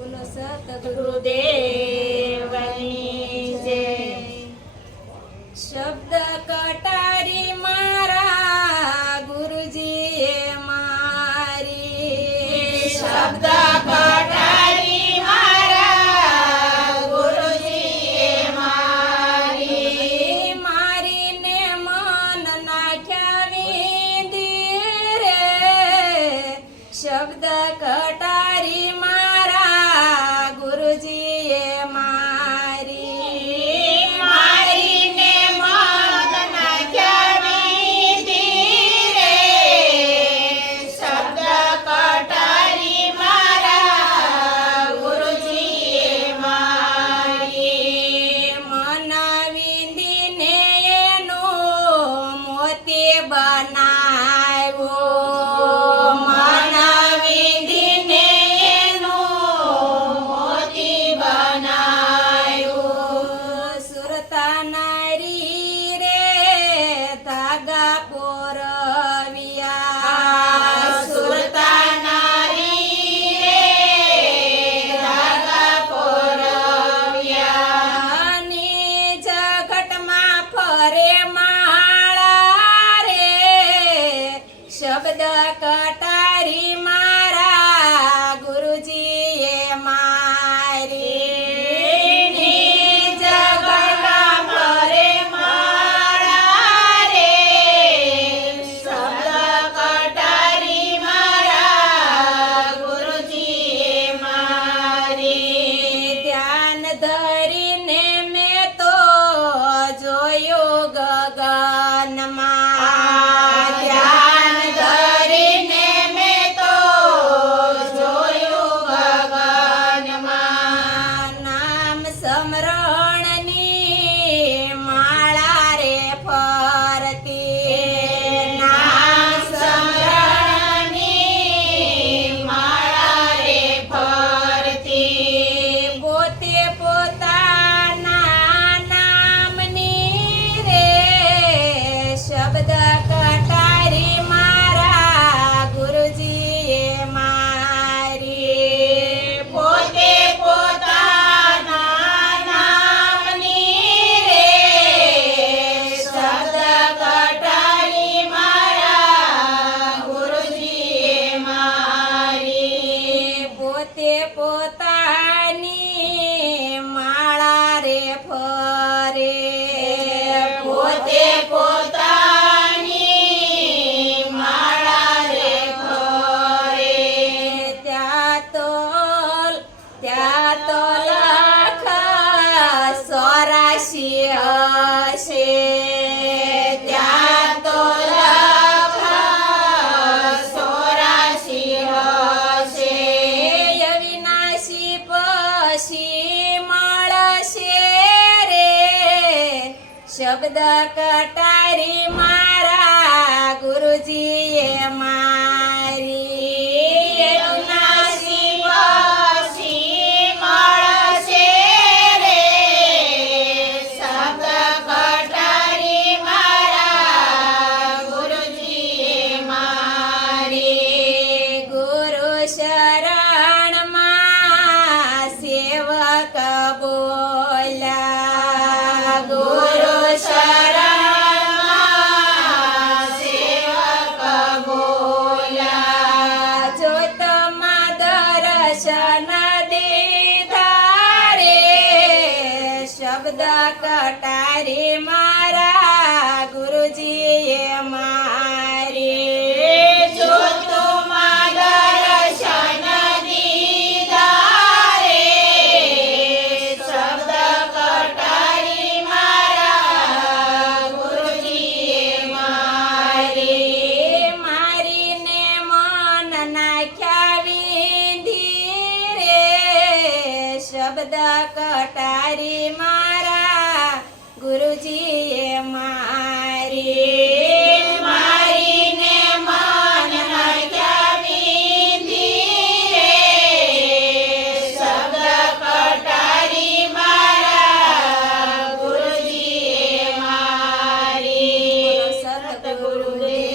બોલો સતગુરુદેવની જય. શબ્દ કટારી મારા ગુરુજીએ મારી. શબ્દ કટારી મારા ગુરુજીએ મારી. મારીને મન નાખ્યા વિંધી રે. શબ્દ કટારી મારા ગુરુજીએ મારી. મારીને મન નાખ્યા વિંધી રે. શબ્દ કટારી મારા ગુરુજીએ મારી. મન વિંધીને એનો મોતી બનાવ્યો. મન વિંધીને એનું મોતી બનાવ્યું. સુરતા નારી રે ધાગા પોરવિયા. સુરતા નારી રે ધાગા પોરવ્યા. ની જગટમાં ફરે માળા રે. શબ્દ કટારી મારા ગુરુજીએ મારી. ની જગટમાં ફરે માળા રે. શબ્દ કટારી મારા ગુરુજીએ મારી. ધ્યાન ધરીને મેં તો જોયું ગગનમાં. ધ્યાન ધરીને મેં તો જોયું ગગનમાં. નામ સમરણની માળા રે ફરતી. નામ સ્મરણની માળા રે ફરતી. પોતે પોતાના નામની રે. શબ્દ કટારી મારા ગુરુજીએ મારી. પોતે પોતાના નામની રે. શબ્દ કટારી મારા ગુરુજીએ મારી. પોતે પોતાની માળા રે ફરે. પોતે પોતાની માળા રે ફરે. ત્યાં તો લાખ 84 હશે. ત્યાં તો લાખ 84 હશે. અવિનાશી પછી મળશે રે. શબ્દ કટારી મારા ગુરુજીએ મારી. અવિનાશી પછી મળશે રે. શબ્દ કટારી મારા ગુરુજીએ મારી. ગુરુ શરણમાં સેવક બોલ્યા. ગુરુ શરણમાં સેવક બોલ્યા. જો તમા દર્શન દીધા રે. શબ્દ કટારી મારા ગુરુજીએ મારી. જો તુમા દર્શન દીધા રે. શબ્દ કટારી મારા ગુરુજીએ મારી. મારીને મન નાખ્યા વિંધી રે. શબ્દ કટારી મારા ગુરુજીએ મારી. મારીને મન નાખ્યા વિંધી રે. શબ્દ કટારી મારા ગુરુજીએ મારી. સતગુરુદેવ